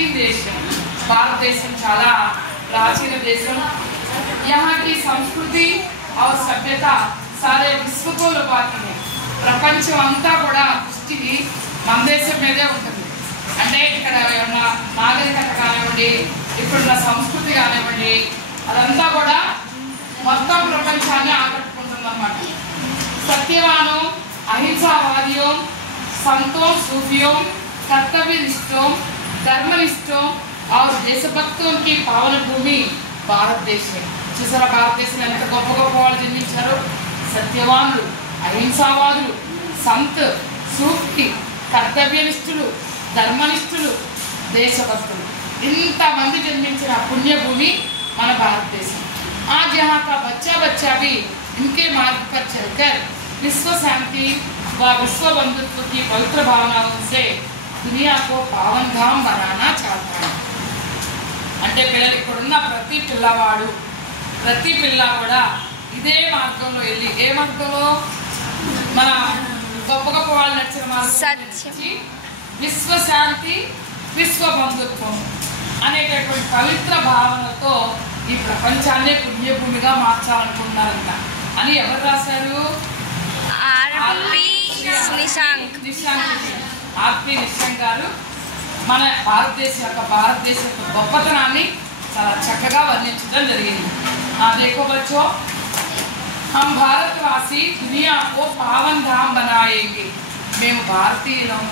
प्राचीन देश भारत देश చాలా प्राचीन देशम। यहाँ की संस्कृति और सभ्यता सारे विश्व को लुभाती है। ప్రపంచం అంతా కూడా దృష్టి మన దేశం మీదే ఉంటుంది। అంటే ఇక్కడ ఉన్న నాగరికత కానివ్వండి, ఇప్పుడున్న సంస్కృతి కానివ్వండి, అదంతా కూడా మొత్తం ప్రపంచాన్ని ఆకట్టుకుంటుందన్నమాట। सत्यवानों, अहिंसावादियों, संतों, सूफियों, कर्तव्यनिष्ठों, धर्मनिष्ठों और देशभक्तों की पावन भूमि भारत देश है। చూసారా భారతదేశంలో ఎంత గొప్ప గొప్ప వాళ్ళు జన్మించారు। సత్యవానులు, అహింసావాదులు, సంత్, సూఫీ, కర్తవ్యనిష్ఠులు, ధర్మనిష్ఠులు, దేశభక్తులు, ఇంతమంది జన్మించిన పుణ్యభూమి మన భారతదేశం। आज यहाँ का बच्चा बच्चा भी इनके मार्ग पर चलकर विश्व शांति व विश्व बंधुत्व की पवित्र भावनाओं से दुनिया को पावन धाम बनाना चाहता है। అంటే పిల్లలు ఇక్కడున్న ప్రతి పిల్లవాడు, ప్రతి పిల్ల కూడా ఇదే మార్గంలో వెళ్ళి, ఏ మార్గంలో మన గొప్ప గొప్ప వాళ్ళు నడిచిన మార్గం, విశ్వ శాంతి విశ్వ బంధుత్వం అనేటటువంటి పవిత్ర భావనతో ఈ ప్రపంచాన్నే పుణ్యభూమిగా మార్చాలనుకుంటున్నారంట అని ఎవరు రాశారు? ఆర్పి నిశాంక్ గారు మన భారతదేశ యొక్క గొప్పతనాన్ని చాలా చక్కగా వర్ణించడం జరిగింది। देखो बच्चों, हम भारतवासी दुनिया को पावन धाम बनाएंगे। మేము భారతీయులం,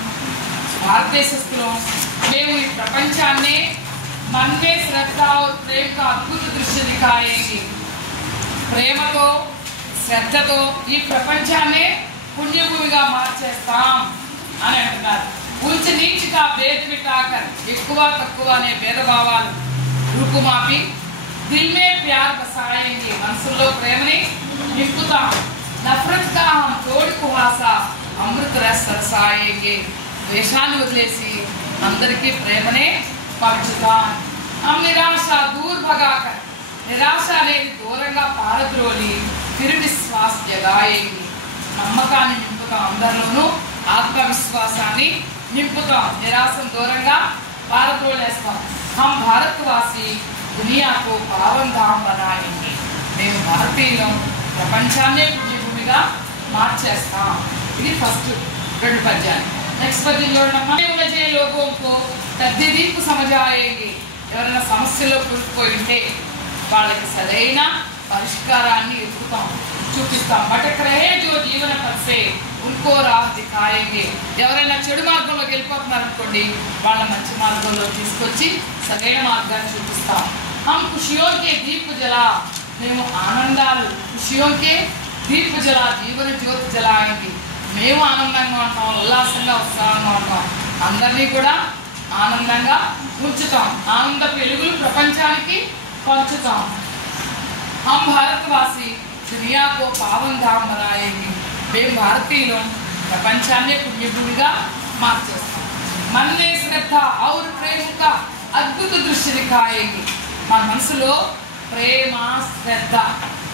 భారతదేశస్తులం, మేము ఈ ప్రపంచాన్ని मन में श्रद्धा और प्रेम का अद्भुत दृश्य दिखाएंगे। ప్రేమతో శ్రద్ధతో ఈ ప్రపంచాన్ని పుణ్యభూమిగా మార్చేస్తాం అని అంటున్నారు। ऊंच नीच का भेद मिटाकर ఎక్కువ తక్కువ అనే భేదభావాలు రూపుమాపి दिल में प्यार बसाएंगे, మనసులో ప్రేమని నింపుతాం। नफरत का हम तोड़ कुहासा अमृत रस रसाएंगे, ద్వేషాన్ని వదిలేసి అందరికీ ప్రేమనే పంచుతాం। हम निराशा दूर भगाकर, నిరాశ అనేది దూరంగా పారద్రోలి फिर विश्वास जगाएंगे, నమ్మకాన్ని నింపుతాం, అందరిలోనూ ఆత్మవిశ్వాసాన్ని నింపుతాం, నిరాశను దూరంగా పారద్రోలేస్తాం। हम भारतवासी दुनिया को पावन धाम बनाएंगे, మేము భారతీయులం ప్రపంచాన్నే పుణ్యభూమిగా మార్చేస్తాం। ఇది ఫస్ట్ రెండు పద్యాలు। నెక్స్ట్ పద్యం చూడండి। लोगों को तद्दीप समझ आएंगे, ఎవరైనా సమస్యలో కూరుకుపోయి ఉంటే వాళ్ళకి సరైన పరిష్కారాన్ని ఎదుగుతాం, చూపిస్తాం। भटक रहे जो जीवन पथ से उनको राह दिखाएंगे, ఎవరైనా చెడు మార్గంలోకి వెళ్ళిపోతున్నారు అనుకోండి, వాళ్ళ మంచి మార్గంలో తీసుకొచ్చి సరైన మార్గాన్ని చూపిస్తాం। हम खुशियों के दीप जला, మేము ఆనందాలు, खुशियों के दीप जला जीवन ज्योति जलाएंगे, మేము ఆనందంగా ఉంటాం, ఉల్లాసంగా ఉత్సాహంగా ఉంటాం, అందరినీ కూడా ఆనందంగా ఉంచుతాం, ఆనంద వెలుగులు ప్రపంచానికి పంచుతాం। हम भारतवासी दुनिया को पावन धाम बनाएंगे, మేము భారతీయులం ప్రపంచాన్నే పుణ్యభూమిగా మార్చేస్తాం। मन में श्रद्धा और प्रेम का अद्भुत दृश्य दिखाएंगे, మన మనసులో ప్రేమ శ్రద్ధ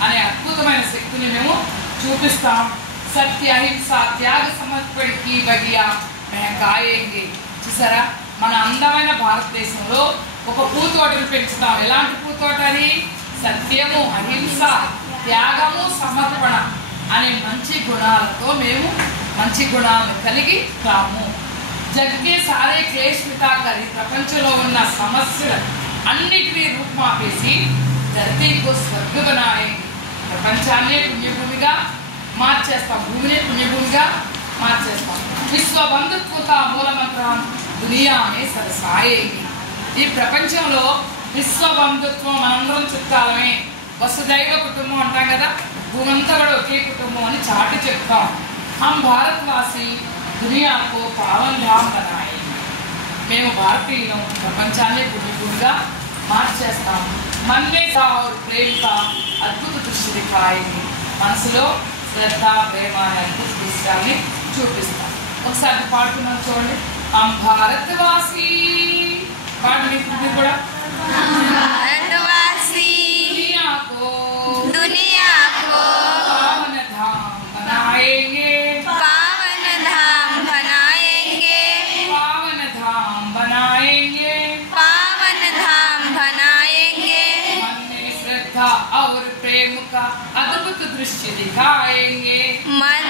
అనే అద్భుతమైన శక్తిని మేము చూపిస్తాం। సత్య అహింస త్యాగ సమర్పణ की बगिया महकाएंगे, చూసారా మన అందమైన భారతదేశంలో ఒక పూతోటను పెంచుతాం। ఎలాంటి పూతోట అది? సత్యము, అహింస, త్యాగము, సమర్పణ అనే మంచి గుణాలతో మేము మంచి గుణాలను కలిగి తాము। జగ్గే సారే క్లేష్ మిటాకర్, ఈ ప్రపంచంలో ఉన్న సమస్యలు అన్నిటినీ రూపుమాపేసి ధరతీకు స్వర్గ బనాయేంగే, ప్రపంచాన్నే పుణ్యభూమిగా మార్చేస్తాం, భూమిని పుణ్యభూమిగా మార్చేస్తాం। విశ్వ బంధుత్వ మూల మంత్రం దునియా మే సరసాయేంగే, ఈ ప్రపంచంలో విశ్వ బంధుత్వం మనందరం చుట్టాలమే, వసుదైవ కుటుంబం అంటాం కదా, భూమంతా కూడా ఒకే కుటుంబం అని చాటి చెప్తాం। हम भारतवासी दुनिया को पावन धाम बनाएंगे, మేము భారతీయులం ప్రపంచాన్ని పుణ్యభూమిగా మార్చేస్తాం। मन में और प्रेम का अद्भुत दृश्य दिखाएंगे, మనసులో శ్రద్ధ ప్రేమ అనే అద్భుత దృశ్యాన్ని చూపిస్తాం। ఒకసారి పాడుతున్నాం చూడండి। हम भारतवासी, పాడండి కూడా। भारतवासी दुनिया को पावन धाम बनाएंगे, पावन धाम बनाएंगे, पावन धाम बनाएंगे, दृश्य दिखाएंगे। मन